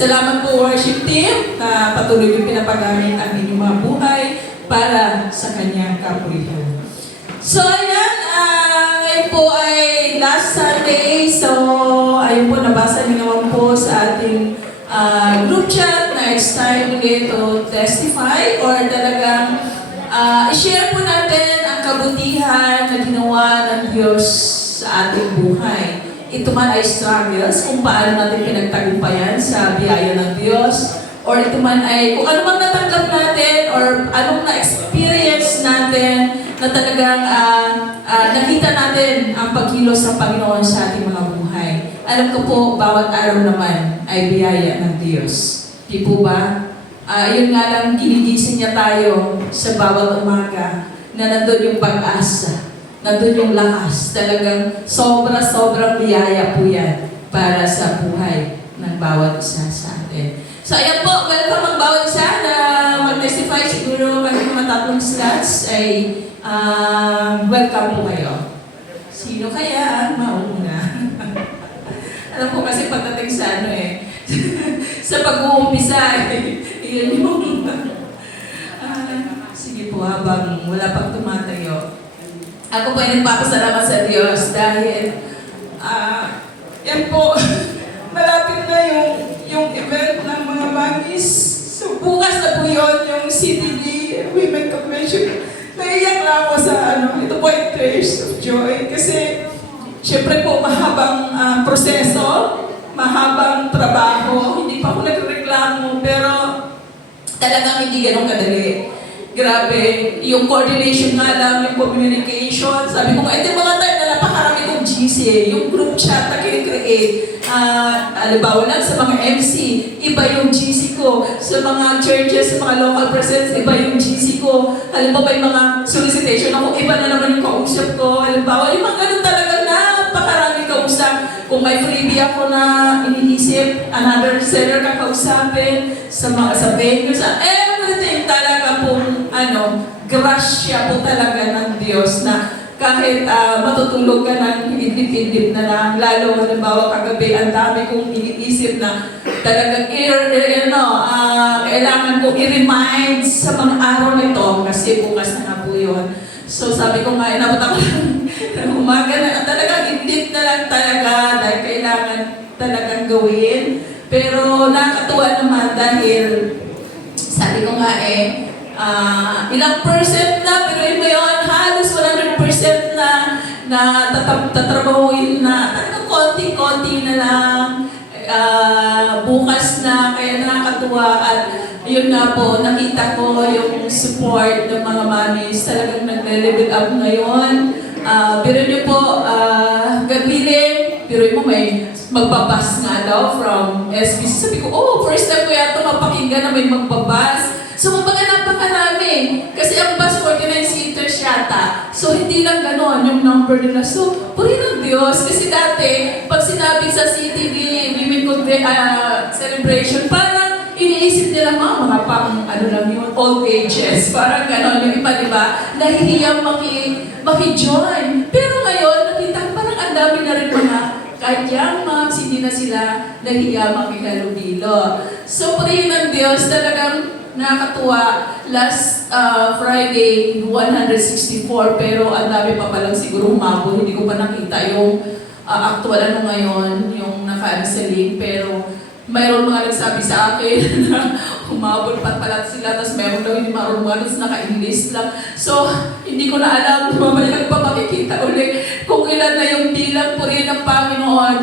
Salamat po worship team na patuloy yung pinapagamit ang inyong mga buhay para sa kanyang kapurihan. So ayan, ngayon po ay last Sunday. So ayun po, nabasa niyo naman po sa ating group chat na it's time ulit to testify or talagang i-share po natin ang kabutihan na ginawa ng Diyos sa ating buhay. Ito man ay struggles, kung paano natin pinagtagumpayan sa biyaya ng Diyos, or ito man ay kung ano man natanggap natin, or anong na-experience natin na talagang nakita natin ang pagkilos ng Panginoon sa ating mga buhay. Alam ko po, bawat araw naman ay biyaya ng Diyos. Di po ba? Yun nga lang, ginigising niya tayo sa bawat umaga na nandun yung pag-asa. Nandun yung lakas. Talagang sobrang biyaya po yan para sa buhay ng bawat isa sa atin. So ayan po, welcome ang bawat isa na mag-testify. Siguro kami mga tatlong slots ay welcome po kayo. Sino kaya ang mauna? Alam ko kasi pagdating sa sa pag-uumpisa, yun yung sige po, habang wala pang tumatayo. Ako po ay nagpapasalamat sa Diyos dahil yan po, malapit na yung event ng mga bagis. So bukas na po yun, yung CTD Women Convention. Naiyak lang ako sa ito po ay tears of joy. Kasi syempre po mahabang proseso, mahabang trabaho. Hindi pa ako nagreklamo, pero talagang hindi ganun kadali. Grabe, yung coordination nga lang, yung communication. Sabi ko, ito mga time na napakarami kong GC, yung group chat na kine-create. Halimbawa lang sa mga MC, iba yung GC ko. Sa mga churches, sa mga local presence, iba yung GC ko. Halimbawa may mga solicitation ako, iba na naman yung kausap ko. Halimbawa, yung mga ganun talaga napakarami kausap. Kung may freebie ako na iniisip, another seller kakausapin, sa vendors, everything talaga pong grasya po talaga ng Diyos na kahit matutulog ka ng hidip-hidip na lang, lalo halimbawa kagabi, ang dami kong iniisip na talagang kailangan kong i-remind sa mga araw nito kasi bukas na nga po yun. So sabi ko nga, inabot ako ng umaga na talagang hidip na lang talaga dahil kailangan talagang gawin. Pero nakakatuwa naman dahil sabi ko nga ilang percent na, pero yun yun, halos 100% na tatrabahuin na, talagang konti-konti na lang, bukas na, kaya nakakatuwa. At yun nga po, nakita ko yung support ng mga mommies, talagang nagle-level up ngayon. Pero nyo po, gabilin, pero mo may magbabas nga daw from SBC. Sabi ko, first time ko yata mapakinggan na may magbabas. So, kumbaga napakarami. Kasi ang bus 49 seaters yata. So, hindi lang gano'n yung number nila. So, puri ng Diyos. Kasi dati, pag sinabi sa CTV, Women Celebration, parang iniisip nila, mga pang, lang yun, old ages. Parang gano'n yung iba, diba? Nahihiyang maki-join. Pero ngayon, nakita ko parang ang dami na rin mga kahit young moms, hindi na sila nahiya makihalubilo. So, puri ng Diyos, talagang nakakatuwa. Last Friday, 164, pero ang dami pa palang siguro humabol. Hindi ko pa nakita yung actual ngayon, yung sa link. Pero mayroon mga nagsabi sa akin na humabol pa pala sila, tapos mayroon daw hindi marunong, tapos naka-English lang. So, hindi ko na alam, mamaya pa makikita ulit kung ilan na yung bilang puri ng Panginoon.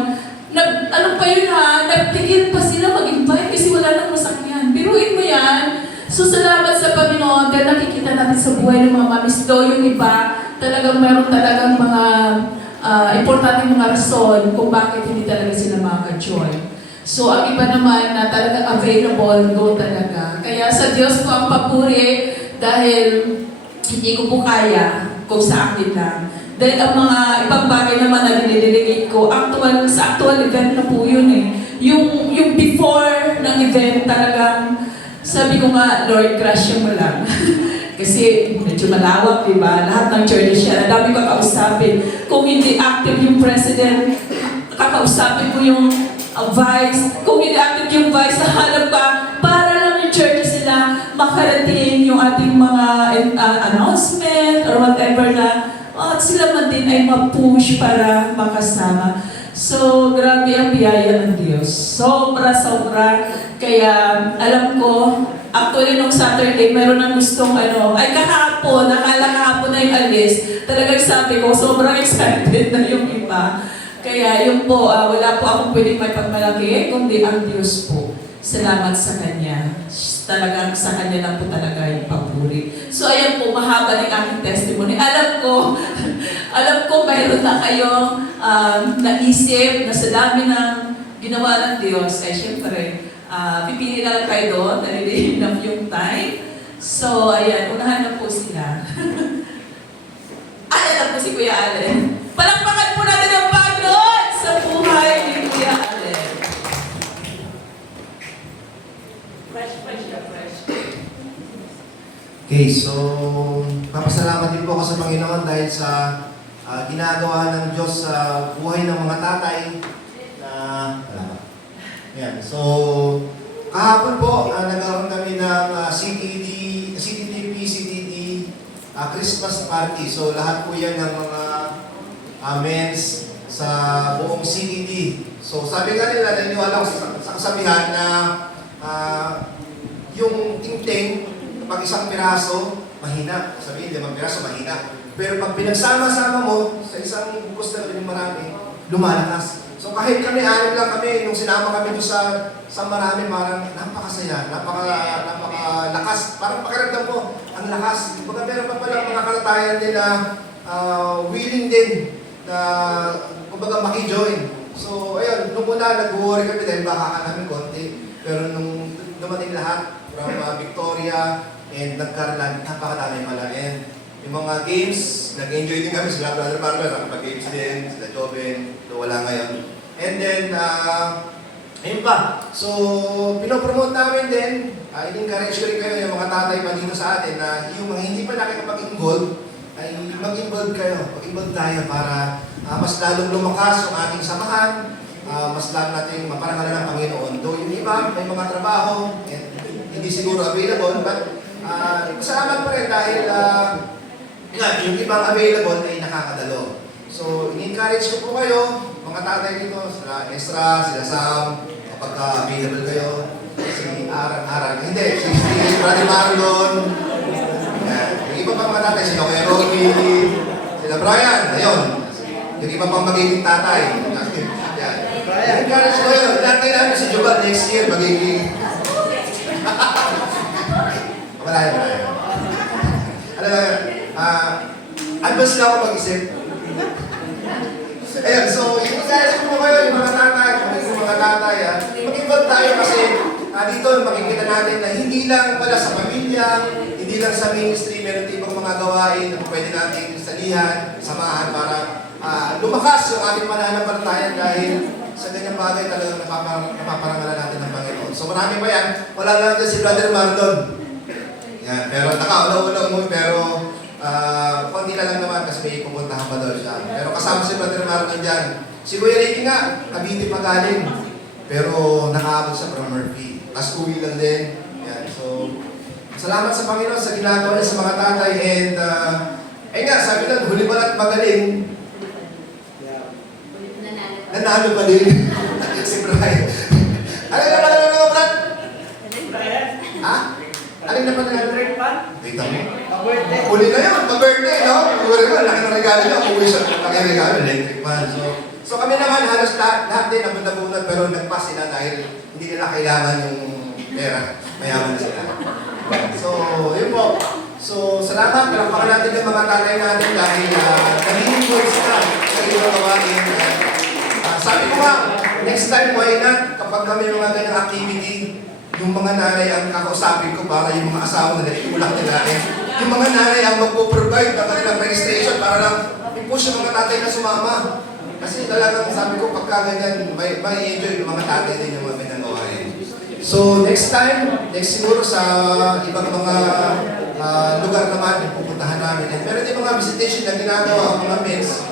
Ano pa yun nagtigil pa sila mag-invite kasi wala nang masakyan. Biruin mo yan. So, salamat sa Panginoon dahil nakikita natin sa buhay ng mga mamis do, yung iba, talagang meron talagang mga importanteng mga rason kung bakit hindi talaga sila makaka-join. So, ang iba naman na talagang available, go talaga. Kaya sa Diyos po ang papuri dahil hindi ko po kaya kung sa akin lang. Dahil ang mga ibang bagay naman na dinidelegate ko, sa actual event na po yun Yung before ng event talagang, sabi ko nga, Lord, grasya mo lang. Kasi medyo malawak, di ba? Lahat ng churches siya, dami ko kakausapin. Kung hindi active yung president, kakausapin mo yung vice. Kung hindi active yung vice, makarating yung ating mga announcement or whatever na at sila man din ay ma-push para makasama. So, grabe ang biyaya ng Diyos. Sobra-sobra. Kaya, alam ko, actually, nung Saturday, meron na gustong kahapon, nakala kahapon na yung alis. Talagang sabi ko, sobrang excited na yung iba. Kaya, yun po, wala po akong pwedeng may pagmalaki, kundi ang Diyos po. Salamat sa Kanya. Talagang sa Kanya lang po talaga yung papuri. So, ayan po, mahaba ng aking testimony. Alam ko, mayroon na kayong naisip na sa dami ng ginawa ng Diyos, ay syempre, pipili na lang kayo doon, dahil enough yung time. So, ayan, unahan na po sila. Ayan po si Kuya Allen. Palakpakan po natin ang Panginoon sa buhay ni Kuya Allen. Fresh. Okay, so papasalamat din po ako sa Panginoon dahil sa ginagawa ng Diyos sa buhay ng mga tatay na Ayan. So, kahapon po, nagkaroon kami ng CTD Christmas party. So, lahat po yan ng mga men's sa buong CTD. So, sabi nga nila, naniniwala ko sa kasabihan na yung tingting, pag isang piraso, mahina. Sabihin, 5 piraso, mahina. Pero pag pinagsama-sama mo, sa isang bukos na rin marami, lumalakas. So kahit kami, 6 lang kami, nung sinama kami doon sa marami, parang napakasaya, napakalakas. Parang pakiramdam mo, ang lakas. Pagka meron pa palang mga kalatayan din na willing din na kumbaga maki-join. So ayun, nung una nag-worry kami dahil baka namin konti. Pero nung dumating lahat from Victoria and nagkarlan, napakadami pala. And yung mga games, nag-enjoy din kami. Sila Brother Marvel, nakapag-games din, sila Joven, wala ngayon. And then, ayun pa. So, pinopromote namin din, in-encourage ko rin kayo yung mga tatay pa dito sa atin na yung mga hindi pa nakikipag-involve, ay mag-involve kayo. Mag-involve tayo para mas lalong lumakas yung ating samahan, mas lalo natin maparangalan ng Panginoon. Though yung iba, may mga trabaho, hindi siguro available, but salamat pa rin dahil yung ibang available ay nakakadalo. So, in-encourage ko po kayo, mga tatay dito, sila Esra, sila Sam, kapag available kayo, si Aran, hindi, si Brother Marlon, yung iba pang mga tatay, sila Kuya Romy, sila Brian, ayun, yung iba pang magiging tatay. In-encourage ko kayo, dati namin si Jubal next year, magiging Malayo. Ano lang, advance na ako mag-isip. Ayan, so, i-encourage ko po kayo, yung mga tatay, mag-involve tayo kasi dito makikita natin na hindi lang pala sa pamilya, hindi lang sa ministry, meron ibang mga gawain na pwede natin salihan, samahan para lumakas yung ating pananampalataya dahil sa ganyang bagay talagang napaparangalan natin ng Panginoon. So marami pa yan, wala lang dyan si Brother Marlon. Yan, pero nakaulaw-ulaw mo, pero konti na lang naman kasi may pupuntahan pa daw siya. Pero kasama si Brother Marlon dyan. Si Kuya Ricky nga, Cavite pa galing. Pero nakaabot siya from Murphy. Uwi lang din. Yan, so, salamat sa Panginoon sa ginagawa niya sa mga tatay. And, nga, sabi lang, huli pala at magaling. Nanalo pa din. Si Brian. Alin na pala naman, Brad? Ha? Alin na pala naman? Wait mo. Huli na yun, pa-birthday, no? Huli mo, laki ng regalo niya. Huli siya, laki ng regalo, electric fan. So kami naman, halos lahat din nabunod-bunod, pero nagpas sila dahil hindi nila kailangan yung pera. Mayaman sila. So, yun po. So, salamat. Palakpakan natin yung mga tatay natin dahil nag-involve sila sa ibang gawain. Sabi ko nga, next time, why not? Kapag kami mga ganyang activity, yung mga nanay ang kakausapin ko para yung mga asawa na nagtulak nila yung mga nanay ang magpo-provide ng kanilang registration para lang i-push yung mga tatay na sumama. Kasi talagang sabi ko, pagka ganyan, may enjoy yung mga tatay din yung mga ganyang gawain. So, next time, next siguro sa ibang mga lugar naman yung pupuntahan namin. And meron din mga visitation na ginagawa ang mga men's.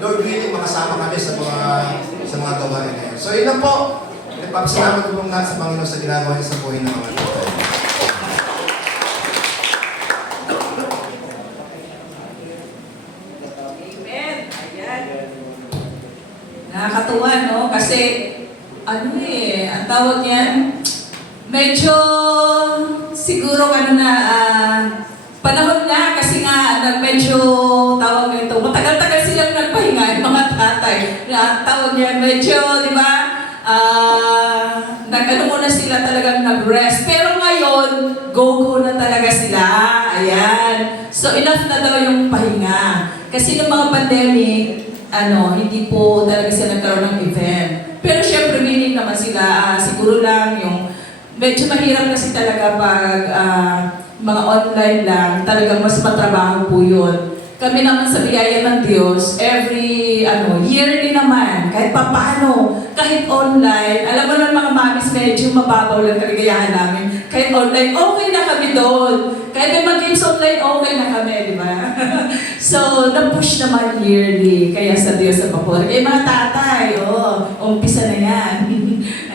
Lord willing, makasama kami sa mga gawain na yun. So, yun lang po. Nagpapasalamat ko pong lahat sa Panginoon sa ginagawa niya sa buhay ng mga tatay. nakakatuwa, no? Kasi, ang tawag niyan, medyo, siguro, panahon na, kasi nga, medyo, tawag nito, matagal-tagal silang nagpahinga, yung mga tatay. Tawag niyan, medyo, di ba, nag-ano muna sila talagang nag-rest. Pero ngayon, go-go na talaga sila. Ayan. So, enough na daw yung pahinga. Kasi ng mga pandemic, hindi po talaga sila nagkaroon ng event. Pero syempre, willing naman sila. Siguro lang yung, medyo mahirap kasi talaga pag mga online lang, talagang mas matrabaho po yun. Kami naman sa biyaya ng Diyos, every yearly naman, kahit papaano, kahit online, alam mo naman mga mamis, medyo mababaw lang kaligayahan namin. Kahit online, okay na kami doon. Kahit may mag-games online, okay na kami, di ba? So, na-push naman yearly, kaya sa Diyos sa papor. Eh mga tatay, umpisa na yan.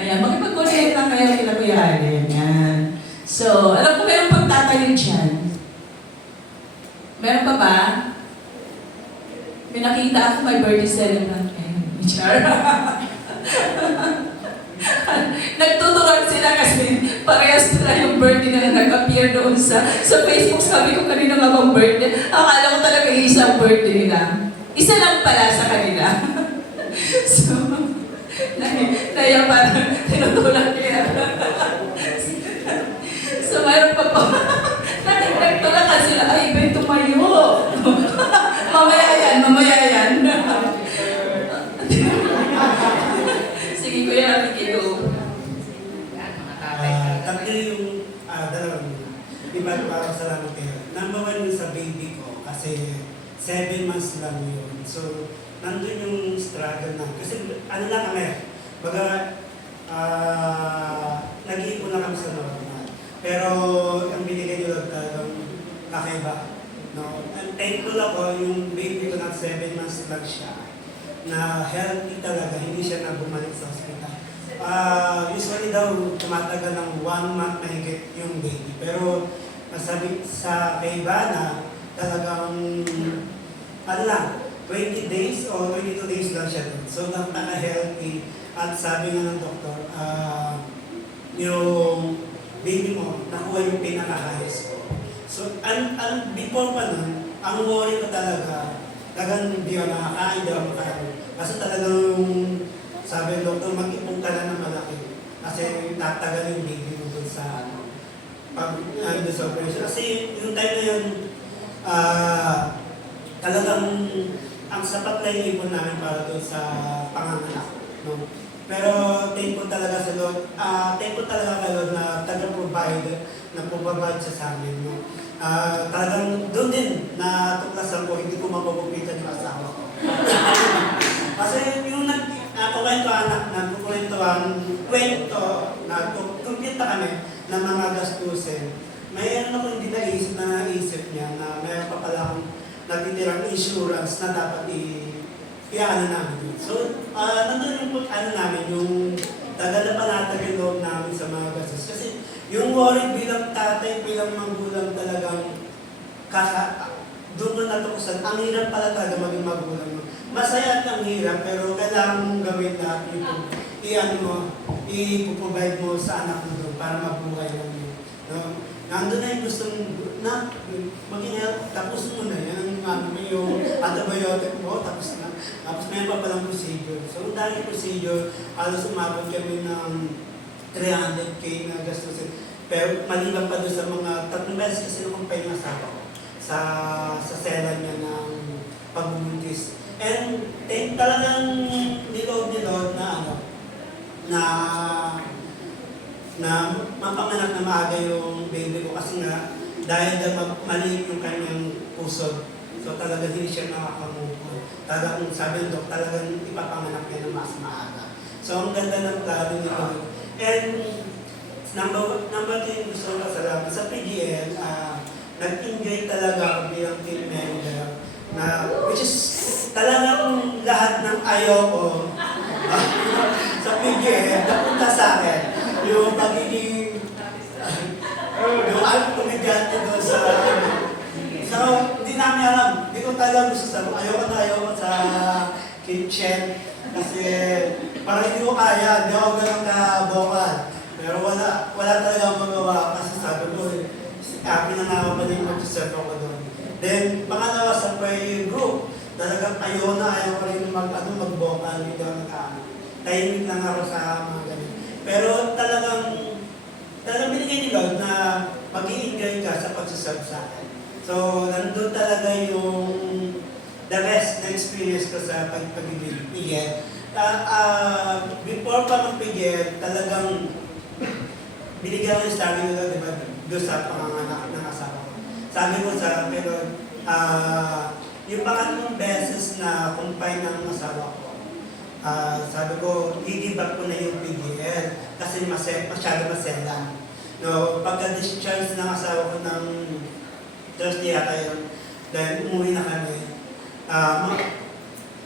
Ayan, makipag-connect lang kayo kila Kuya Allen. Yan. So, alam ko meron pang tatayo dyan. Meron pa ba? May nakita ako, may birthday celebrant. Char. Nagtuturan sila kasi parehas na yung birthday na nag-appear doon sa Facebook. Sabi ko kanina nga bang birthday. Akala ko talaga isang birthday nila. Isa lang pala sa kanila. So, naya parang tinutulak niya. So, mayroon pa po. Nagtulakan sila, ay, iba tumayo. Mamaya yan. Sige, Kuya Rafi, go. Tatlo yung dalawang iba't parang salamat kayo. Number one yung sa baby ko kasi 7 months lang yun. So, nandun yung struggle na. Kasi ano na kami, baga nag-iipon na kami sa normal. Pero ang binigay nila talagang kakaiba. No? And thankful ako yung baby ko na 7 months lang siya na healthy talaga, hindi siya na bumalik sa hospital. Usually daw, tumatagal ng 1 month na higit yung baby. Pero sabi sa kay Ivana, talagang 20 days o 22 days lang siya doon. So, napaka-healthy. At sabi nga ng doktor, yung baby mo, nakuha yung pinaka-highest ko. So, before pa nun, ang worry ko talaga, hindi ako nakakain, hindi ako makain. Kasi talagang sabi ng doktor, mag-ipong ka na ng malaki. Kasi tatagal yung baby mo dun sa sa operation. Kasi yung time na yun, talagang ang sapat na yung ipon namin para dun sa panganganak. No? Pero thankful talaga sa Lord, thankful talaga kay Lord na taga-provide, na provide siya sa amin. No? Talagang doon din na tuklasan ko, hindi ko mapapapitan yung asawa ko. Kasi yung nagkukwento kami ng mga gastusin, mayroon ako hindi naisip niya na mayroon pa pala akong natitirang insurance na dapat i-ano namin. So, nandun yung namin, yung tagal-palatag yung loob namin sa mga gastos. Kasi yung worry bilang tatay, bilang magulang talagang doon mo natukusan, ang hirap pala talaga maging magulang mo. Masaya at ang hirap, pero kailangan mong gawin lahat yung i-provide mo sa anak mo doon para mabuhay lang yun. No? Nandun na yung gusto na maging health, tapos mo na yan, yung antibiotic mo, tapos na. Tapos meron pa palang procedure. So, ang dahil procedure, halos umabot kami ng 300K na gastusin. Pero maliban pa doon sa mga 3 beses kasi nung pahinga sa ako sa sela niya ng pagbubuntis. And talagang nilod na mapanganak na maaga yung baby ko kasi nga dahil maliit yung kanyang puso. So talaga hindi siya nakakamuko. Talagang sabi ng dok, talagang ipapanganak niya na mas maaga. So ang ganda ng plano nito. And number 2 gusto ko pasalamat sa PGL, nag-enjoy talaga ako bilang team member na which is talagang lahat ng ayoko sa PGL napunta sa akin. Yung pagiging yung komedyante doon sa so, hindi namin alam. Hindi ko talaga gusto sa ayoko sa kitchen. Kasi parang hindi ko kaya, hindi ako ganun ka-vocal. Pero wala talaga akong magawa kasi sabi ko, pinangawa pa din mag-serve ako doon. Then, pangalawa sa prayer group, talagang ayaw ko rin mag-vocal, hindi ako nag-ano. Tahimik lang ako sa mga ganun. Pero talagang binigay ni Lord na mag-i-enjoy ka sa pagsaserve sa akin. So, nandun talaga yung the best na experience ko sa pagpigil. Before pa magpigil, talagang binigyan ko yung sabi ko, di ba, doon sa panganganak ng asawa ko. Sabi ko sa pero yung pangatlong beses na confine ng asawa ko, sabi ko, i-give up ko na yung PGL kasi masyado maselan. No, pagka-discharge ng asawa ko ng Thursday yata yun, dahil umuwi na kami,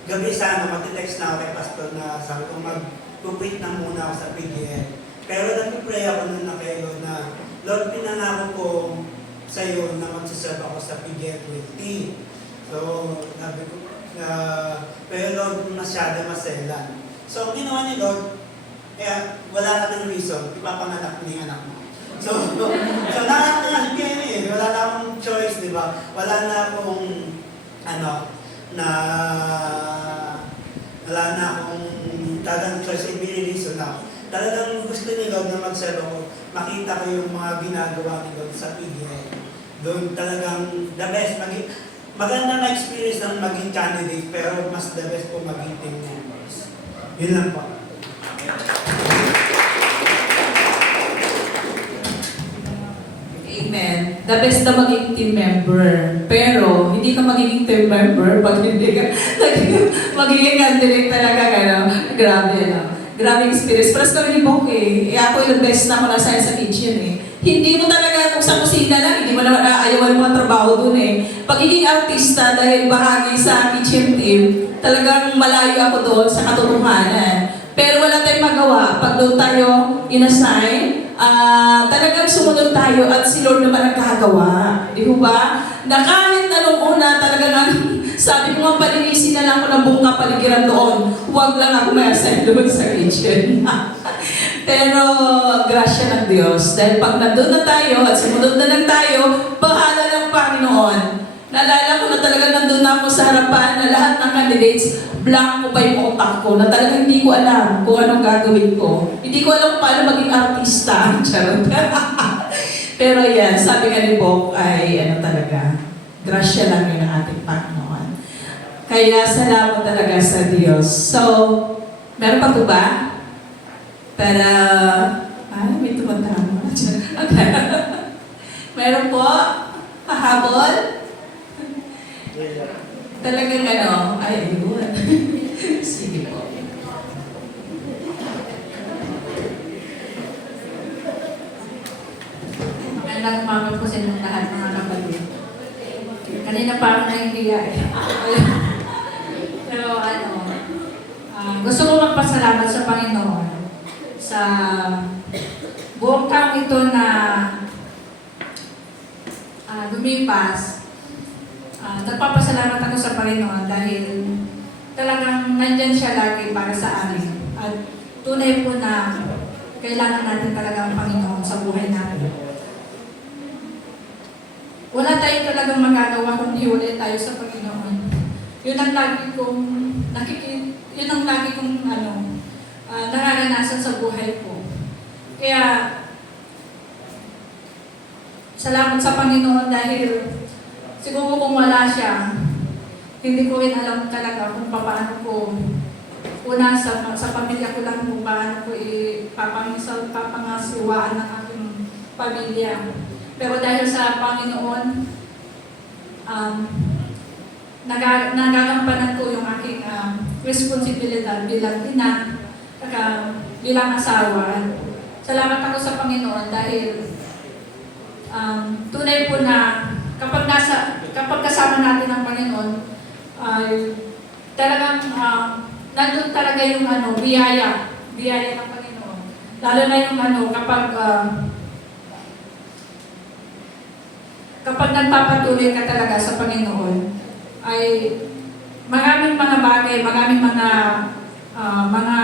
gabi sana, matitext na ako kay pastor na sabi ko, mag-quit na muna ako sa PGL. Pero nag-pray ako nun na kay Lord na, Lord, pinangako ko sa iyo na magsiserve ako sa PGL 20. So, sabi ko, pero Lord, masyado maselan. So, ang ginawa ni Lord, kaya wala ka ng reason, ipapanganak ni anak mo. So nanak na kaya eh, wala na akong choice, di ba? Wala na akong, wala na akong talagang choice, i-reason na. Talagang gusto ni Lord na mag-serve ako, makita ko yung mga ginagawa ni Lord sa PGL. Doon talagang the best, maganda na experience ng maging candidate, pero mas the best po maging team members. Yun lang po. Amen. The best na maging team member. Pero, hindi ka magiging team member pag hindi ka magiging candidate talaga. Grabe, Grabe experience. Pero sa rin yung ako yung best na ako nasa sa kitchen eh. Hindi mo talaga kung sa kusina lang, hindi mo naman ayawan mo ang trabaho dun eh. Pagiging artista dahil bahagi sa kitchen team, talagang malayo ako doon sa katotohanan. Pero wala tayong magawa. Pag doon tayo inassign, talagang sumunod tayo at si Lord naman ang kagawa. Di ba? Na kahit anong una, talagang sabi ko nga palinisin na lang ako ng buong kapaligiran doon. Huwag lang ako may-assign doon sa kitchen. Pero grasya ng Diyos. Dahil pag nandun na tayo at sumunod na lang tayo, bahala ng Panginoon. Naalala ko na talagang nandun na ako sa harapan na lahat ng candidates, blanco pa yung utak ko, na talagang hindi ko alam kung anong gagawin ko. Hindi ko alam paano maging artista. Charot. Pero yan, sabi nga ni Bok ay talaga, grasya lang yun ang ating Panginoon. Kaya salamat talaga sa Diyos. So, meron pa po ba? Para, may tumatama. Meron po? Pahabol? Talagang ayun. Sige po. Magandang umaga po sa inyong lahat, mga kapatid. Kanina pa ako nahihiya eh. Pero gusto ko magpasalamat sa Panginoon sa buong taong ito na lumipas. Nagpapasalamat ako sa Panginoon dahil talagang nandyan siya lagi para sa amin. At tunay po na kailangan natin talaga ang Panginoon sa buhay natin. Wala tayong talagang magagawa kung hiwalay tayo sa Panginoon. Yun ang lagi kong nararanasan sa buhay ko. Kaya, salamat sa Panginoon dahil siguro kung wala siya, hindi ko rin alam talaga kung paano ko sa pamilya ko lang kung paano ko papangasiwaan ng aking pamilya. Pero dahil sa Panginoon, nagagampanan ko yung aking responsibilidad bilang ina, bilang asawa. Salamat ako sa Panginoon dahil tunay po na kapag kasama natin ang Panginoon, talagang nandun talaga yung biyaya ng Panginoon. Lalo na yung kapag nagpapatuloy ka talaga sa Panginoon, ay maraming mga bagay, maraming mga mga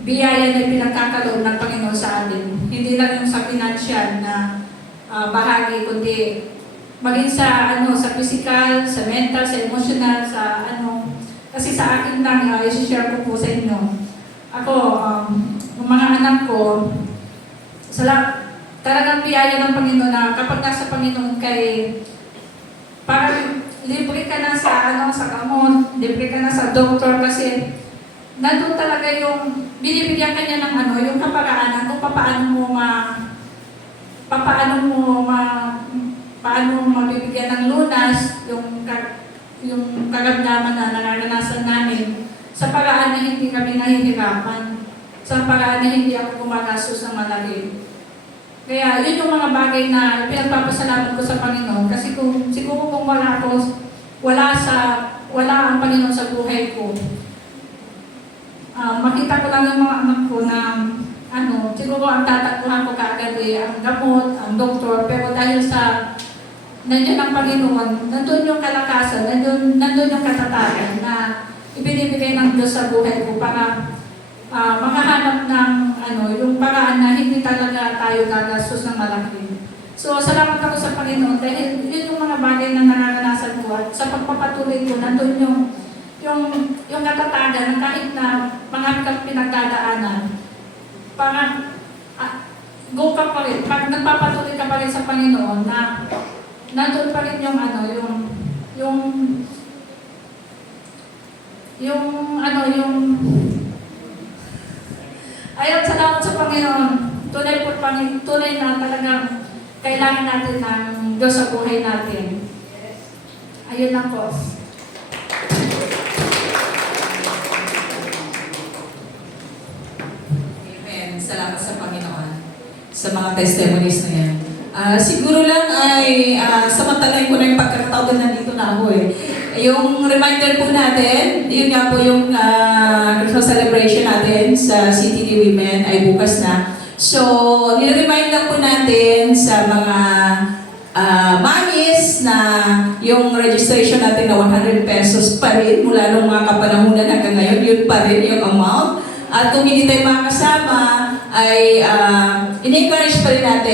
biyaya na pinagkakaloon ng Panginoon sa atin. Hindi lang yung sa financial na bahagi, kundi maging sa sa physical, sa mental, sa emotional, sa kasi sa akin lang i-share ko po sa inyo. Ako, yung mga anak ko, talagang biyaya ng Panginoon na kapag nasa Panginoon kay parang libre ka na sa gamot, libre ka na sa doktor kasi nandun talaga yung binibigyan ka niya ng yung kaparaanan kung paano mabibigyan ng lunas yung kagamdaman na nararanasan namin sa paraan na hindi kami nahihirapan, sa paraan na hindi ako gumagastos ng malaki. Kaya yun yung mga bagay na pinagpapasalamat ko sa Panginoon kasi siguro kung wala ang Panginoon sa buhay ko, makita ko lang yung mga anak ko na siguro ang tatakbuhan ko kaagad ang gamot, ang doktor, pero dahil sa nandiyan ang Panginoon, nandun yung kalakasan, nandun yung katatagan na ibinibigay ng Diyos sa buhay ko para makahanap ng yung paraan na hindi talaga tayo gagastos ng malaki. So, salamat ako sa Panginoon dahil yun yung mga bagay na nararanasan ko at sa pagpapatuloy ko, nandun yung katatagan na kahit na mga pinagdadaanan, parang go ka pa rin, pag nagpapatuloy ka pa rin sa Panginoon na nandun pa rin ayun, salamat sa Panginoon. Tunay na talagang kailangan natin ng Diyos sa buhay natin. Ayun lang po. Amen. Salamat sa Panginoon sa mga testimonies na yan. Siguro lang ay samantalahin ko na yung pagkakataon na nandito na ako Yung reminder po natin, yun nga po yung Christmas celebration natin sa CTD Women ay bukas na. So, nire-remind lang po natin sa mga mommies na yung registration natin na 100 pesos pa rin mula nung mga kapanahunan hanggang ngayon, yun pa rin yung amount. At kung hindi tayo makasama, ay in-encourage pa rin natin